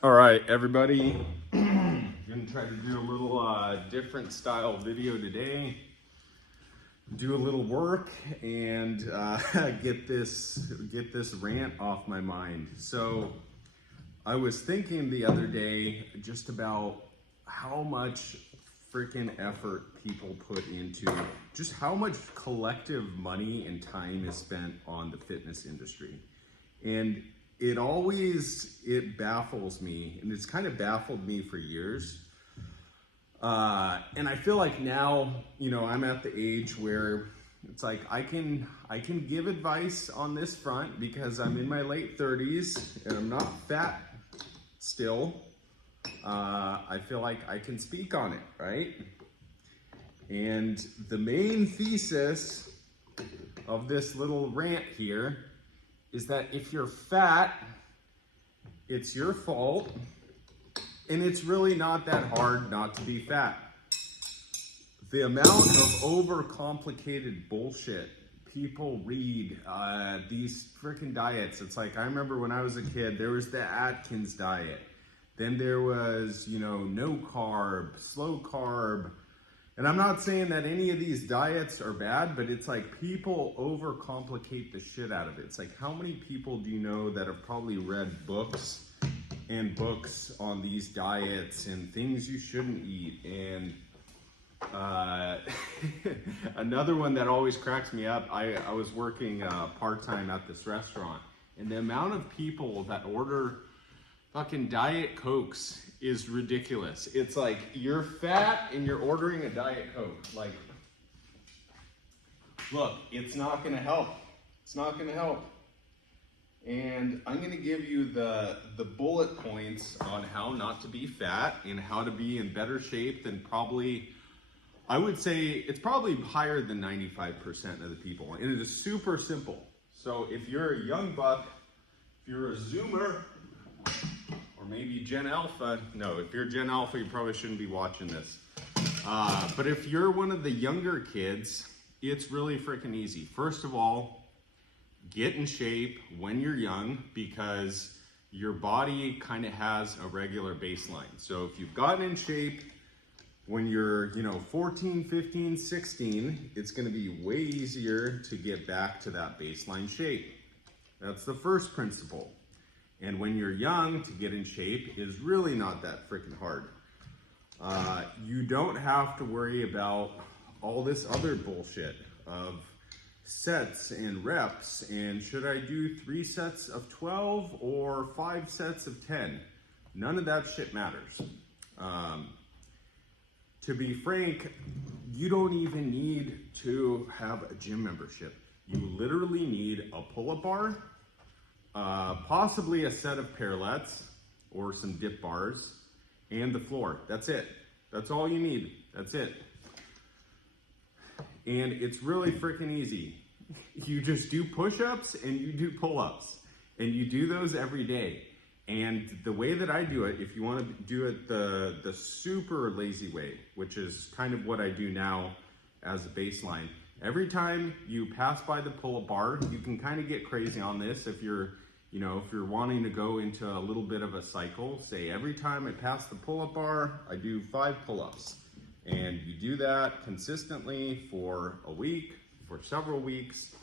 All right, everybody. I'm gonna try to do a little different style video today. Do a little work and get this rant off my mind. So I was thinking the other day just about how much freaking effort people put into just how much collective money and time is spent on the fitness industry. And it baffles me, and it's kind of baffled me for years. And I feel like now, I'm at the age where it's like I can give advice on this front because I'm in my late 30s and I'm not fat still. I feel like I can speak on it, right? And the main thesis of this little rant here is that if you're fat, it's your fault, and it's really not that hard not to be fat. The amount of overcomplicated bullshit people read, these freaking diets, it's like, I remember when I was a kid, there was the Atkins diet. Then there was, no carb, slow carb. And I'm not saying that any of these diets are bad, but it's like people overcomplicate the shit out of it. It's like, how many people do you know that have probably read books and books on these diets and things you shouldn't eat? And another one that always cracks me up, I was working part-time at this restaurant, and the amount of people that order fucking Diet Cokes is ridiculous. It's like, you're fat and you're ordering a Diet Coke. Like, look, it's not gonna help. It's not gonna help. And I'm gonna give you the bullet points on how not to be fat and how to be in better shape than probably, I would say it's probably higher than 95% of the people. And it is super simple. So if you're a young buck, if you're a Zoomer, or maybe Gen Alpha. No, if you're Gen Alpha, you probably shouldn't be watching this. But if you're one of the younger kids, it's really freaking easy. First of all, get in shape when you're young, because your body kind of has a regular baseline. So if you've gotten in shape when you're, 14, 15, 16, it's gonna be way easier to get back to that baseline shape. That's the first principle. And when you're young, to get in shape is really not that freaking hard. You don't have to worry about all this other bullshit of sets and reps, and should I do 3 sets of 12 or 5 sets of 10? None of that shit matters. To be frank, you don't even need to have a gym membership. You literally need a pull-up bar, possibly a set of parallettes or some dip bars, and the floor. That's it. That's all you need. That's it. And it's really freaking easy. You just do push-ups and you do pull-ups, and you do those every day. And the way that I do it, if you want to do it the super lazy way, which is kind of what I do now as a baseline, every time you pass by the pull-up bar, you can kind of get crazy on this if you're wanting to go into a little bit of a cycle. Say, every time I pass the pull-up bar, I do 5 pull-ups. And you do that consistently for a week, for several weeks,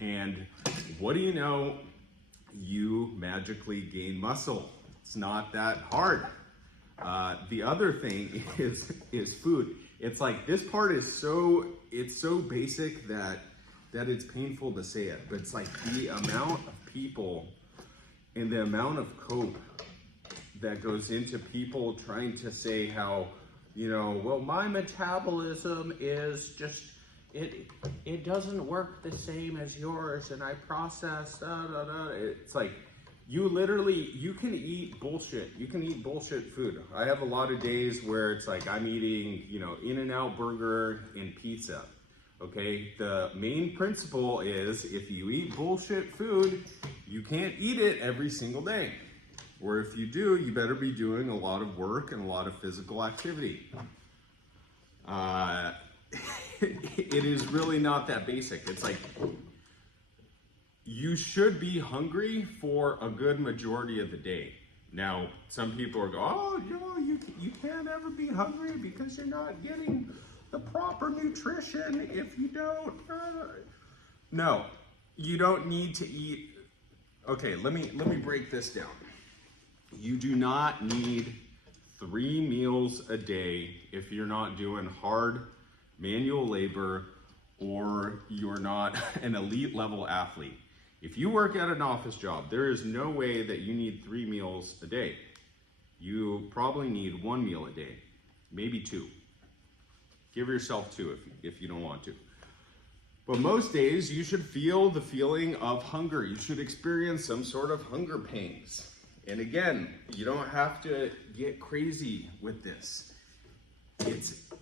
and what do you know? You magically gain muscle. It's not that hard. The other thing is food. It's like, this part is so basic that it's painful to say it, but it's like the amount of people and the amount of cope that goes into people trying to say how, well, my metabolism is just, it doesn't work the same as yours, and I process, It's like, you can eat bullshit. You can eat bullshit food. I have a lot of days where it's like I'm eating, In-N-Out burger and pizza. Okay, the main principle is if you eat bullshit food, you can't eat it every single day. Or if you do, you better be doing a lot of work and a lot of physical activity. It is really not that basic. It's like, you should be hungry for a good majority of the day. Now, some people are going, oh, you can't ever be hungry because you're not getting the proper nutrition if you don't. No, you don't need to eat. Okay, let me break this down. You do not need 3 meals a day if you're not doing hard manual labor or you're not an elite level athlete. If you work at an office job, there is no way that you need 3 meals a day. You probably need 1 meal a day, maybe 2. Give yourself 2 if you don't want to. But most days you should feel the feeling of hunger. You should experience some sort of hunger pangs. And again, you don't have to get crazy with this.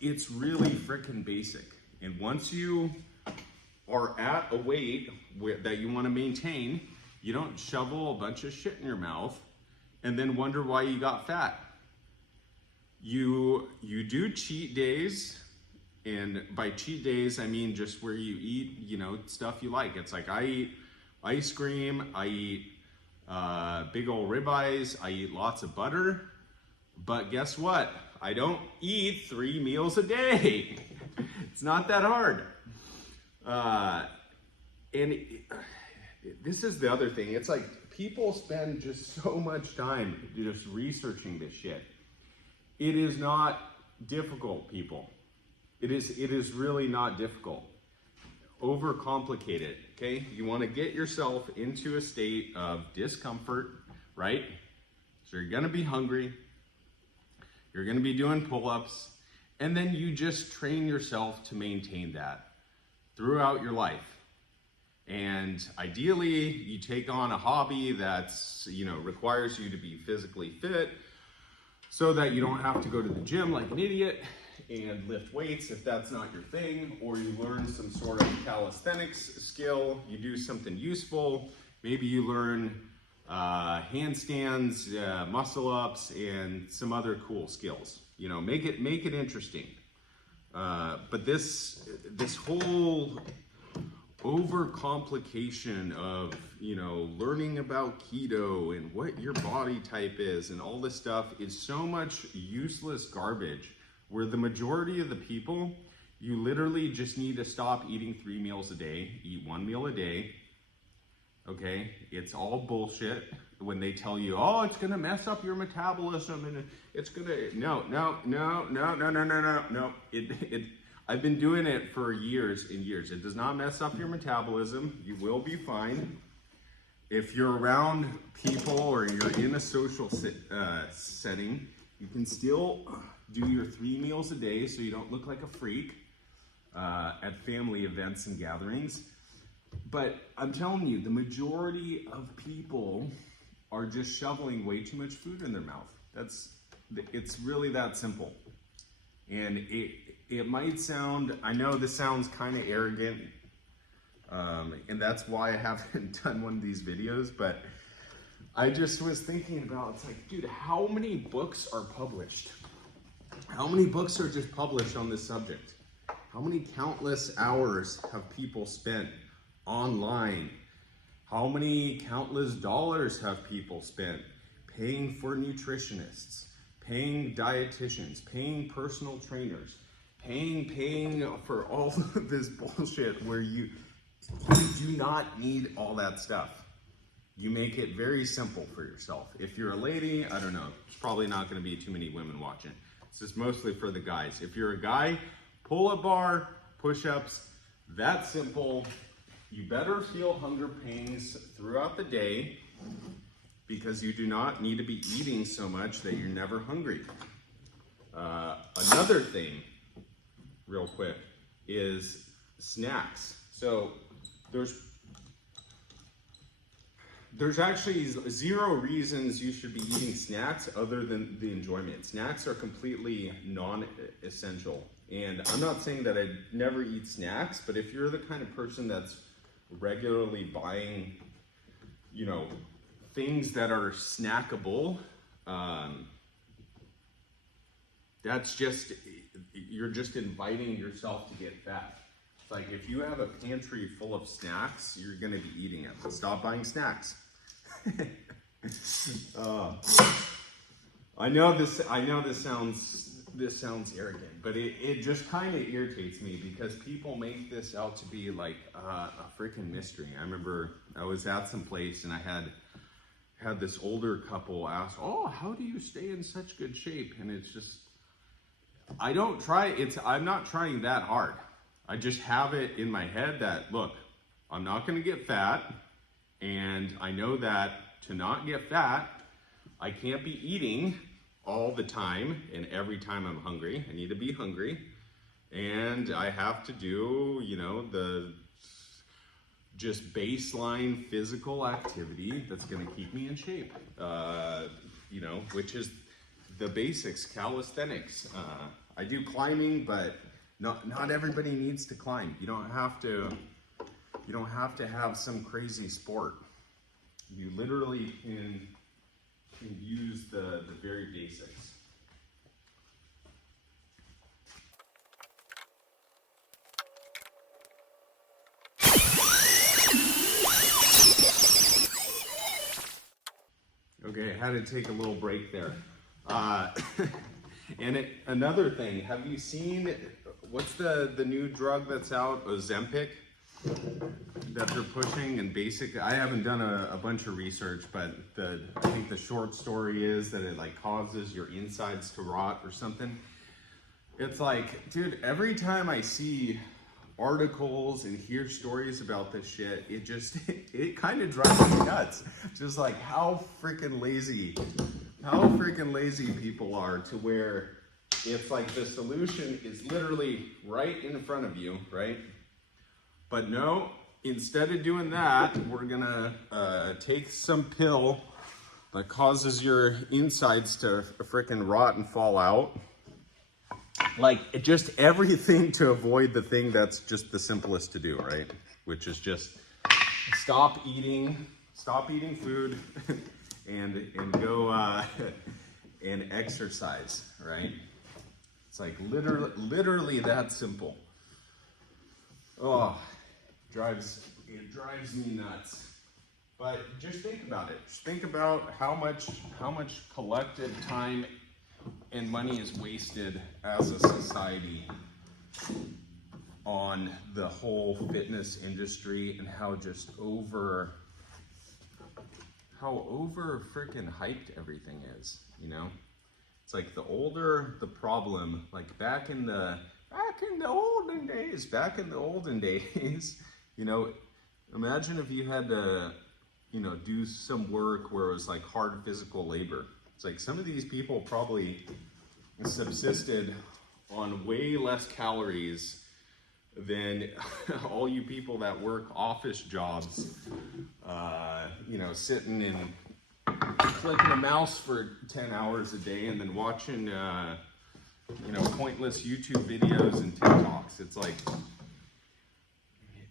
It's really freaking basic. And once you are at a weight that you want to maintain, you don't shovel a bunch of shit in your mouth and then wonder why you got fat. You do cheat days, and by cheat days I mean just where you eat, stuff you like. It's like I eat ice cream, I eat big old ribeyes, I eat lots of butter, but guess what? I don't eat 3 meals a day. It's not that hard. This is the other thing. It's like people spend just so much time just researching this shit. It is not difficult, people. It is really not difficult. Overcomplicate it, okay? You want to get yourself into a state of discomfort, right? So you're gonna be hungry, you're gonna be doing pull-ups, and then you just train yourself to maintain that throughout your life. And ideally, you take on a hobby that's, requires you to be physically fit so that you don't have to go to the gym like an idiot and lift weights if that's not your thing, or you learn some sort of calisthenics skill, you do something useful. Maybe you learn handstands, muscle ups, and some other cool skills. Make it interesting. But this whole overcomplication of learning about keto and what your body type is and all this stuff is so much useless garbage, where the majority of the people, you literally just need to stop eating 3 meals a day, eat 1 meal a day. Okay, it's all bullshit when they tell you, oh, it's gonna mess up your metabolism and it's gonna, no. I've been doing it for years and years. It does not mess up your metabolism. You will be fine. If you're around people or you're in a social setting, you can still do your 3 meals a day so you don't look like a freak at family events and gatherings. But I'm telling you, the majority of people are just shoveling way too much food in their mouth. It's really that simple. And it might sound, I know this sounds kind of arrogant, and that's why I haven't done one of these videos, but I just was thinking about, it's like, dude, how many books are published? How many books are just published on this subject? How many countless hours have people spent online? How many countless dollars have people spent paying for nutritionists, paying dietitians, paying personal trainers, paying for all of this bullshit where you do not need all that stuff. You make it very simple for yourself. If you're a lady, I don't know, there's probably not gonna be too many women watching. This is mostly for the guys. If you're a guy, pull-up bar, push-ups, that simple. You better feel hunger pangs throughout the day because you do not need to be eating so much that you're never hungry. Another thing, real quick, is snacks. So there's actually 0 reasons you should be eating snacks other than the enjoyment. Snacks are completely non-essential. And I'm not saying that I never eat snacks, but if you're the kind of person that's regularly buying, things that are snackable, that's just, you're just inviting yourself to get fat. It's like if you have a pantry full of snacks, you're gonna be eating it. Stop buying snacks. I know this sounds arrogant, but it just kind of irritates me because people make this out to be like a freaking mystery. I remember I was at some place and I had this older couple ask, "Oh, how do you stay in such good shape?" And it's just, I'm not trying that hard. I just have it in my head that, look, I'm not going to get fat, and I know that to not get fat, I can't be eating all the time and every time I'm hungry. I need to be hungry, and I have to do, the just baseline physical activity that's going to keep me in shape, which is the basics, calisthenics. I do climbing, but not everybody needs to climb. You don't have to have some crazy sport. You literally can use the very basics. Okay, I had to take a little break there. Another thing, have you seen, what's the new drug that's out, Ozempic, that they're pushing? And basically, I haven't done a bunch of research, but I think the short story is that it like causes your insides to rot or something. It's like, dude, every time I see articles and hear stories about this shit, it kind of drives me nuts. Just like how freaking lazy people are, to where it's like the solution is literally right in front of you, right? But no, instead of doing that, we're gonna take some pill that causes your insides to freaking rot and fall out. Like, just everything to avoid the thing that's just the simplest to do, right? Which is just stop eating food and go and exercise, right? It's like literally that simple. Oh, it drives me nuts. But just think about it. Just think about how much collective time and money is wasted as a society on the whole fitness industry, and how over freaking hyped everything is, It's like the older the problem, like back in the olden days, imagine if you had to, do some work where it was like hard physical labor. It's like some of these people probably subsisted on way less calories than all you people that work office jobs, sitting and clicking a mouse for 10 hours a day and then watching, pointless YouTube videos and TikToks. It's like,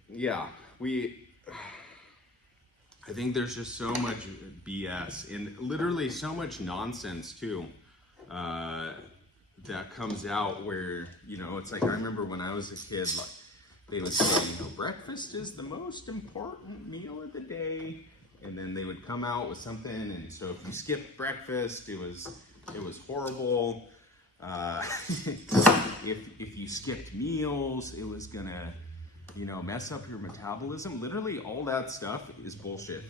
yeah, I think there's just so much BS and literally so much nonsense too, that comes out where, it's like, I remember when I was a kid, like, they would say, breakfast is the most important meal of the day. And then they would come out with something. And so if you skipped breakfast, it was horrible. If you skipped meals, it was gonna, mess up your metabolism. Literally all that stuff is bullshit.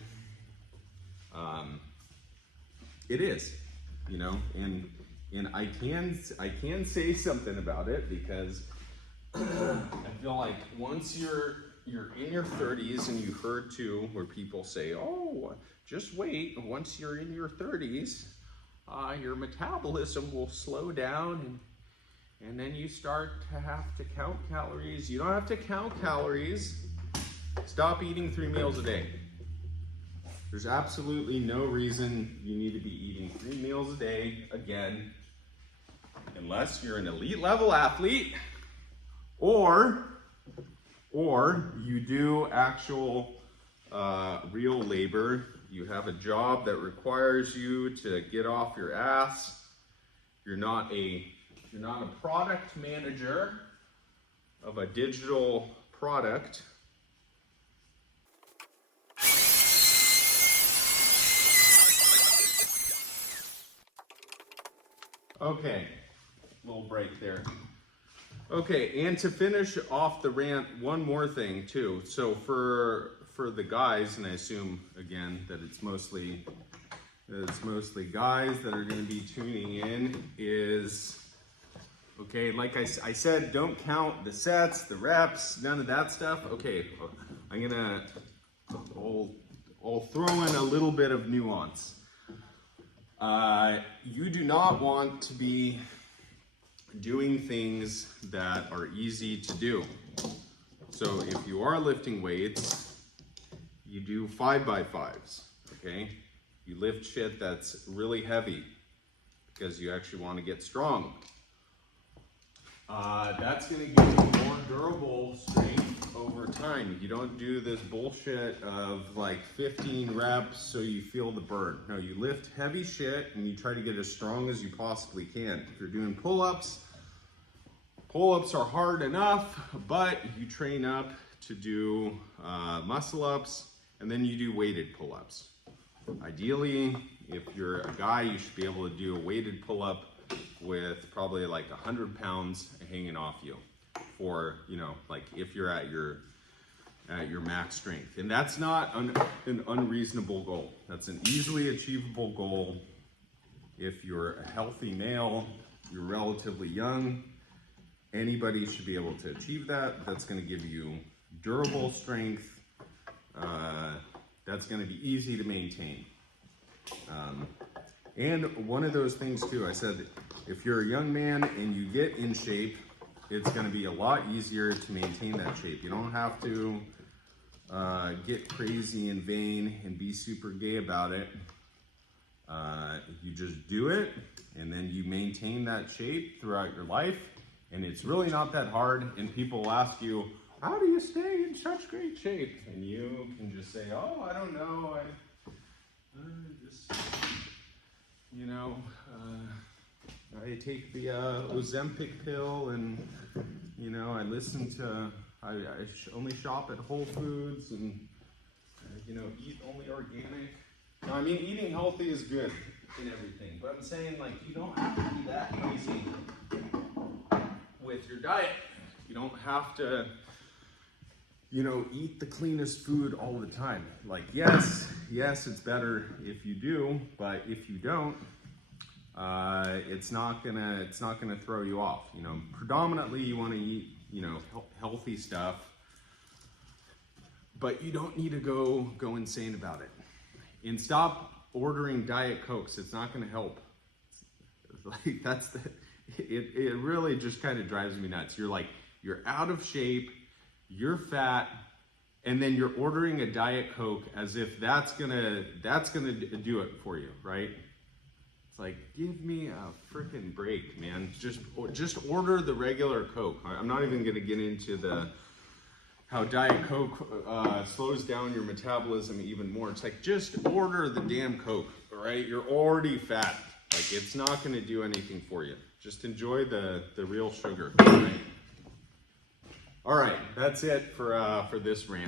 It is, and I can say something about it, because I feel like once you're in your 30s, and you heard too where people say, oh, just wait, once you're in your 30s, your metabolism will slow down, and then you start to have to count calories. You don't have to count calories. Stop eating 3 meals a day. There's absolutely no reason you need to be eating 3 meals a day again, unless you're an elite level athlete, or you do actual real labor. You have a job that requires you to get off your ass. You're not a product manager of a digital product. Okay, little break there. Okay, and to finish off the rant, one more thing too. So for the guys, and I assume again that it's mostly guys that are going to be tuning in, is okay. Like I said, don't count the sets, the reps, none of that stuff. Okay, I'll throw in a little bit of nuance. You do not want to be doing things that are easy to do. So if you are lifting weights, you do 5x5s, okay? You lift shit that's really heavy because you actually want to get strong. That's going to give you more durable strength over time. You don't do this bullshit of like 15 reps so you feel the burn. No, you lift heavy shit and you try to get as strong as you possibly can. If you're doing pull-ups, pull-ups are hard enough, but you train up to do muscle-ups, and then you do weighted pull-ups. Ideally, if you're a guy, you should be able to do a weighted pull-up with probably like 100 pounds hanging off you for, you know, like if you're at your max strength. And that's not an unreasonable goal. That's an easily achievable goal. If you're a healthy male, you're relatively young, anybody should be able to achieve that. That's going to give you durable strength. That's going to be easy to maintain. And one of those things too, I said, if you're a young man and you get in shape, it's going to be a lot easier to maintain that shape. You don't have to get crazy and vain and be super gay about it. You just do it, and then you maintain that shape throughout your life. And it's really not that hard. And people will ask you, how do you stay in such great shape? And you can just say, oh, I don't know. I take the Ozempic pill, and I listen to. I only shop at Whole Foods, and eat only organic. No, I mean, eating healthy is good and everything, but I'm saying, like, you don't have to be that crazy with your diet. You don't have to, eat the cleanest food all the time. Like, yes, it's better if you do, but if you don't, it's not gonna throw you off. Predominantly you want to eat, healthy stuff, but you don't need to go insane about it. And stop ordering Diet Cokes. It's not gonna help. Like, it really just kind of drives me nuts. You're out of shape, you're fat, and then you're ordering a Diet Coke as if that's gonna do it for you, right? It's like, give me a freaking break, man. Just order the regular Coke. I'm not even gonna get into how Diet Coke slows down your metabolism even more. It's like, just order the damn Coke, all right? You're already fat. Like, it's not gonna do anything for you. Just enjoy the real sugar, right? All right, that's it for this rant.